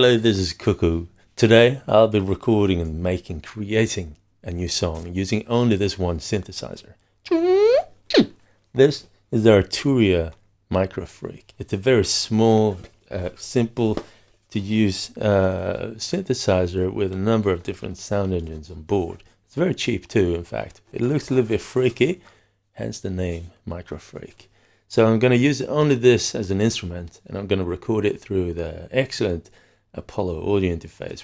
Hello, this is Cuckoo. Today I'll be recording and creating a new song using only this one synthesizer. This is the Arturia MicroFreak. It's a very small, simple to use synthesizer with a number of different sound engines on board. It's very cheap too, in fact. It looks a little bit freaky, hence the name MicroFreak. So I'm going to use only this as an instrument, and I'm going to record it through the excellent Apollo audio interface,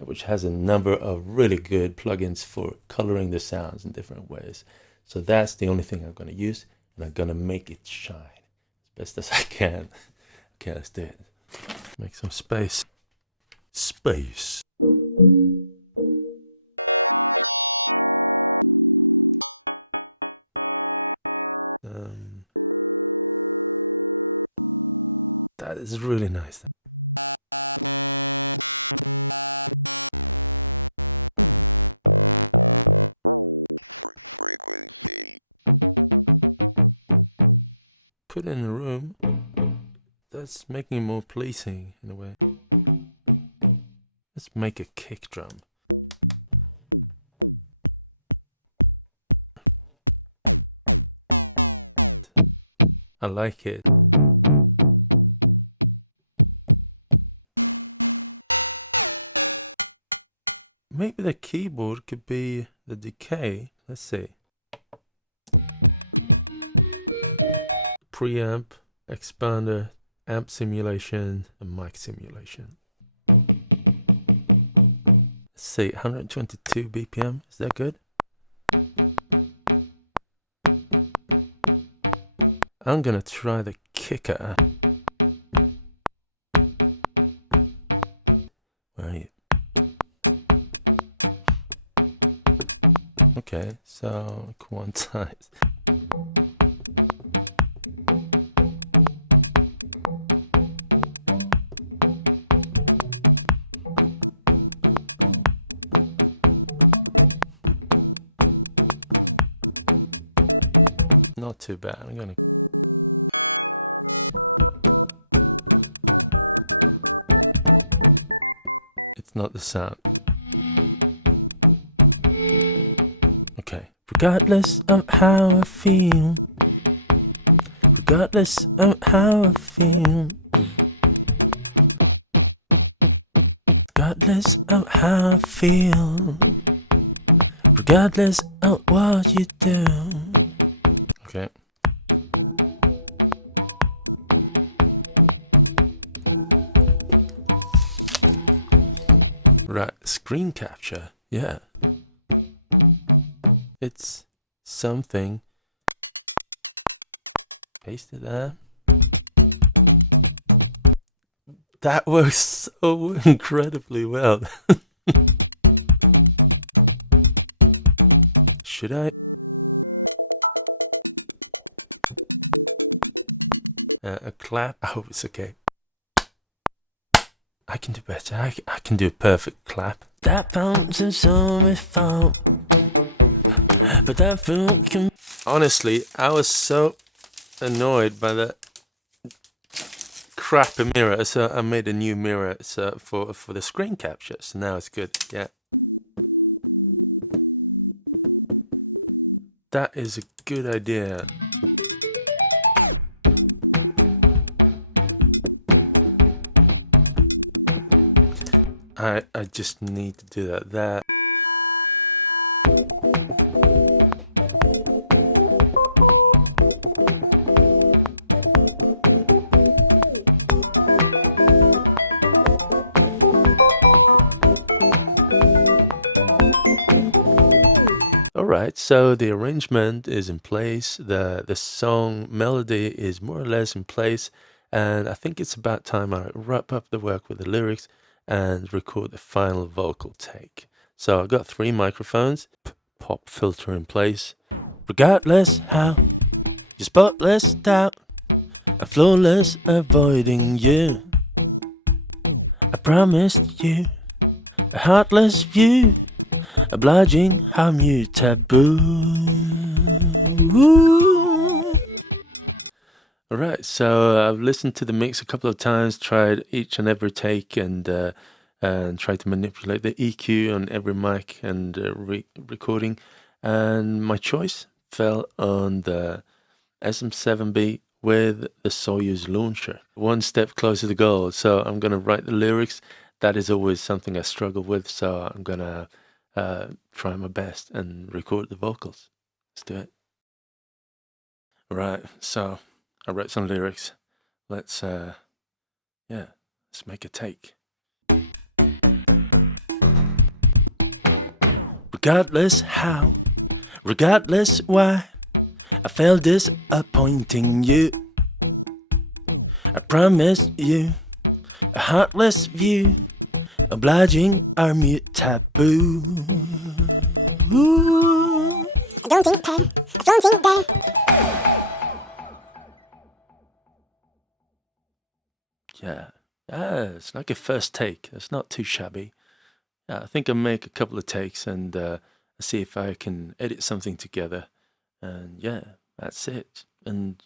which has a number of really good plugins for coloring the sounds in different ways. So that's the only thing I'm going to use, and I'm going to make it shine as best as I can. Okay, let's do it. Make some space. Space. That is really nice. Put it in the room. That's making it more pleasing in a way. Let's make a kick drum. I like it. Maybe the keyboard could be the decay. Let's see. Preamp, expander, amp simulation, and mic simulation. Let's see, 122 BPM. Is that good? I'm gonna try the kicker. Right. Okay, so quantize. Not too bad. I'm gonna. It's not the sound. Okay. Regardless of how I feel. Regardless of how I feel. Regardless of how I feel. Regardless of what you do. Okay. Right, screen capture. Yeah. It's something. Paste it there. That works so incredibly well. Should I? A clap? Oh, it's okay. I can do better. I can do a perfect clap. That bounces on my phone. But that film can. Honestly, I was so annoyed by that crappy mirror, so I made a new mirror for the screen capture. So now it's good. Yeah. That is a good idea. I just need to do that there. Alright, so the arrangement is in place, the song melody is more or less in place, and I think it's about time I wrap up the work with the lyrics and record the final vocal take. So I've got 3 microphones, pop filter in place. Regardless how you're spotless out, I'm flawless avoiding you. I promised you a heartless view, obliging harm you taboo. All right, so I've listened to the mix a couple of times, tried each and every take, and tried to manipulate the EQ on every mic and recording. And my choice fell on the SM7B with the Soyuz launcher. One step closer to goal. So I'm gonna write the lyrics. That is always something I struggle with. So I'm gonna try my best and record the vocals. Let's do it. Right, so I wrote some lyrics. Let's let's make a take. Regardless how, regardless why, I felt disappointing you. I promised you a heartless view, obliging our mute taboo. Ooh. I don't think Yeah, it's like a first take. It's not too shabby. Yeah, I think I'll make a couple of takes and see if I can edit something together. And yeah, that's it. And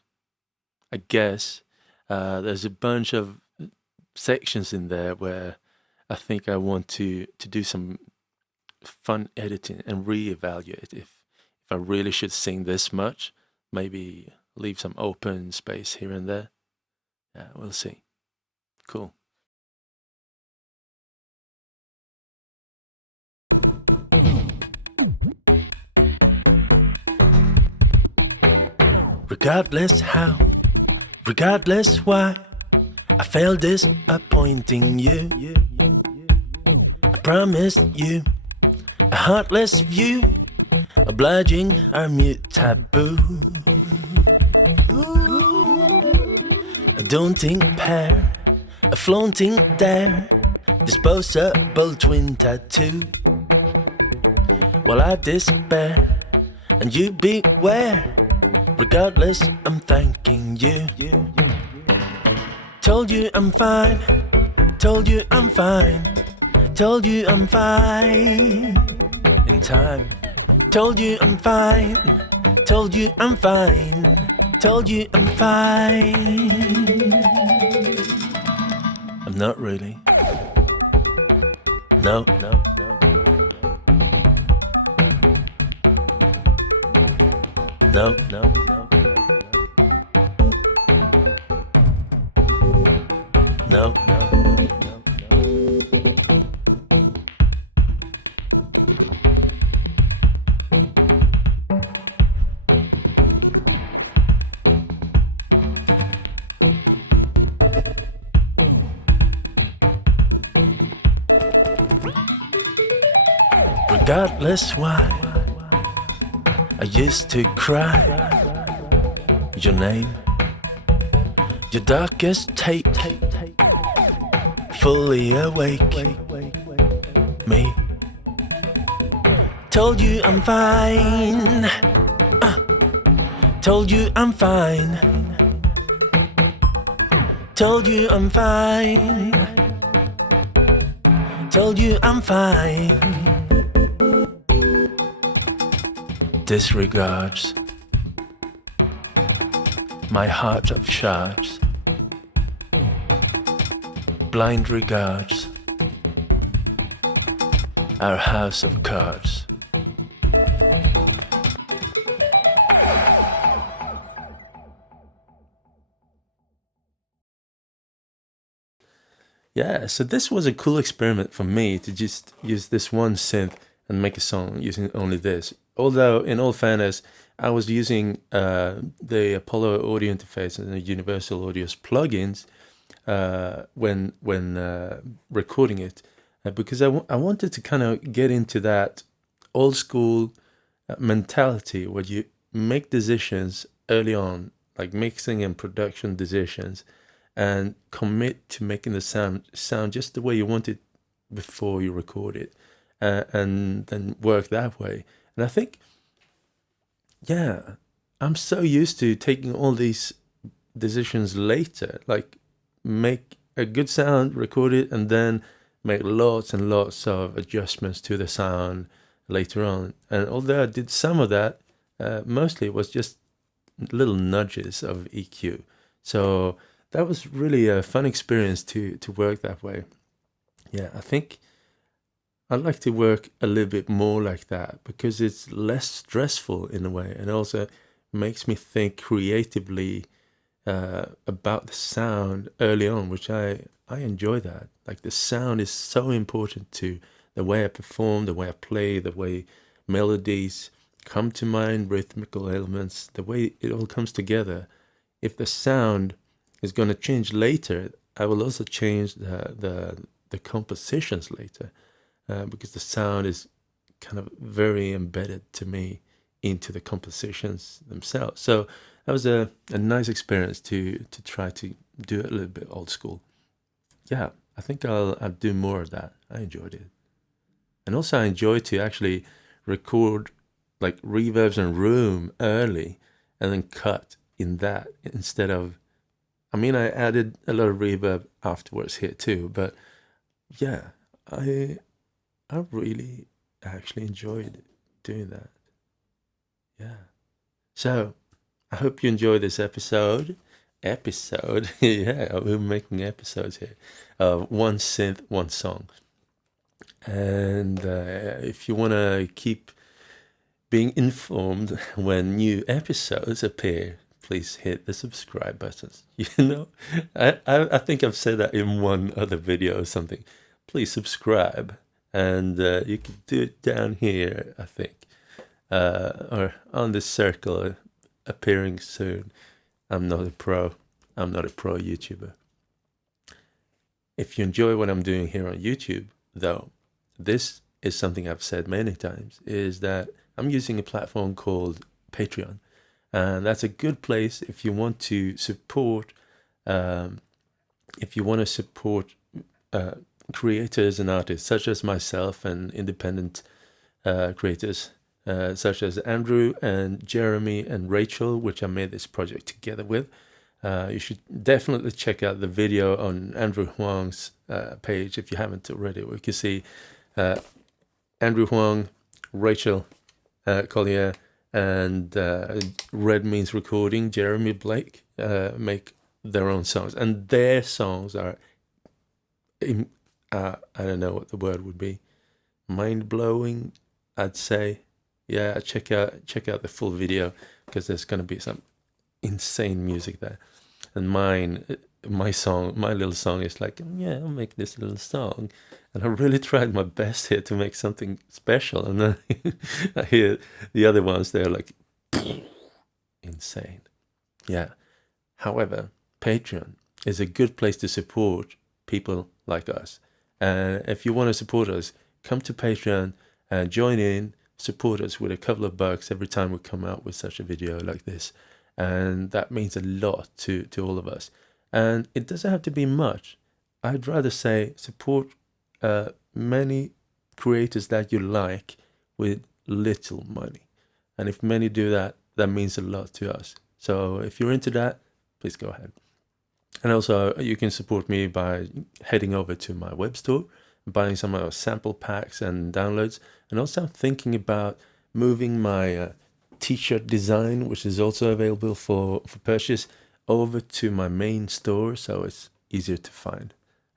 I guess there's a bunch of sections in there where I think I want to do some fun editing and reevaluate if I really should sing this much. Maybe leave some open space here and there. Yeah, we'll see. Cool. Regardless how, regardless why, I felt disappointing you. I promised you a heartless view, obliging our mute taboo. A daunting pair, a flaunting dare, disposable twin tattoo. While I despair, and you beware. Regardless, I'm thanking you. Told you I'm fine, told you I'm fine, told you I'm fine. In time, told you I'm fine, told you I'm fine, told you I'm fine. I'm not really. No. No. Regardless why, I used to cry. Your name, your darkest tape, fully awake. Me, told you I'm fine. Told you I'm fine. Told you I'm fine. Told you I'm fine. Disregards my heart of shards, blind regards our house of cards. Yeah, so this was a cool experiment for me to just use this one synth and make a song using only this. Although, in all fairness, I was using the Apollo audio interface and the Universal Audio's plugins when recording it, because I wanted to kind of get into that old school mentality where you make decisions early on, like mixing and production decisions, and commit to making the sound just the way you want it before you record it, and then work that way. And I think, yeah, I'm so used to taking all these decisions later, like make a good sound, record it, and then make lots and lots of adjustments to the sound later on. And although I did some of that, mostly it was just little nudges of EQ. So that was really a fun experience to work that way. Yeah, I think I'd like to work a little bit more like that because it's less stressful in a way, and also makes me think creatively about the sound early on, which I enjoy that. Like the sound is so important to the way I perform, the way I play, the way melodies come to mind, rhythmical elements, the way it all comes together. If the sound is going to change later, I will also change the compositions later, because the sound is kind of very embedded to me into the compositions themselves. So that was a nice experience to try to do it a little bit old school. Yeah, I think I'll do more of that. I enjoyed it. And also I enjoy to actually record like reverbs and room early and then cut in that instead of, I mean, I added a lot of reverb afterwards here too, but yeah, I really actually enjoyed doing that. Yeah. So I hope you enjoy this episode. Yeah, we're making episodes here. One synth, one song. And if you want to keep being informed when new episodes appear, please hit the subscribe button. You know, I think I've said that in one other video or something. Please subscribe, and you can do it down here, I think, or on this circle appearing soon. I'm not a pro. I'm not a pro YouTuber. If you enjoy what I'm doing here on YouTube, though, this is something I've said many times, is that I'm using a platform called Patreon. And that's a good place if you want to support, creators and artists such as myself and independent creators such as Andrew and Jeremy and Rachel, which I made this project together with. You should definitely check out the video on Andrew Huang's page if you haven't already. We can see Andrew Huang, Rachel Collier, and Red Means Recording, Jeremy Blake, make their own songs. And their songs are, I don't know what the word would be, mind-blowing, I'd say. Yeah, check out the full video because there's going to be some insane music there. And my little song is like, yeah, I'll make this little song. And I really tried my best here to make something special. And then I hear the other ones, they're like, insane. Yeah. However, Patreon is a good place to support people like us. And if you want to support us, come to Patreon and join in, support us with a couple of bucks every time we come out with such a video like this. And that means a lot to all of us. And it doesn't have to be much. I'd rather say support many creators that you like with little money. And if many do that, that means a lot to us. So if you're into that, please go ahead. And also, you can support me by heading over to my web store, buying some of our sample packs and downloads. And also, I'm thinking about moving my t-shirt design, which is also available for purchase, over to my main store, so it's easier to find.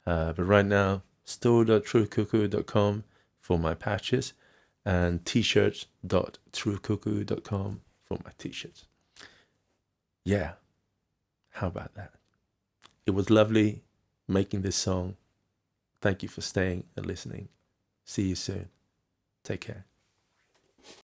But right now, store.truecuckoo.com for my patches, and t-shirts.truecuckoo.com for my t-shirts. Yeah, how about that? It was lovely making this song. Thank you for staying and listening. See you soon. Take care.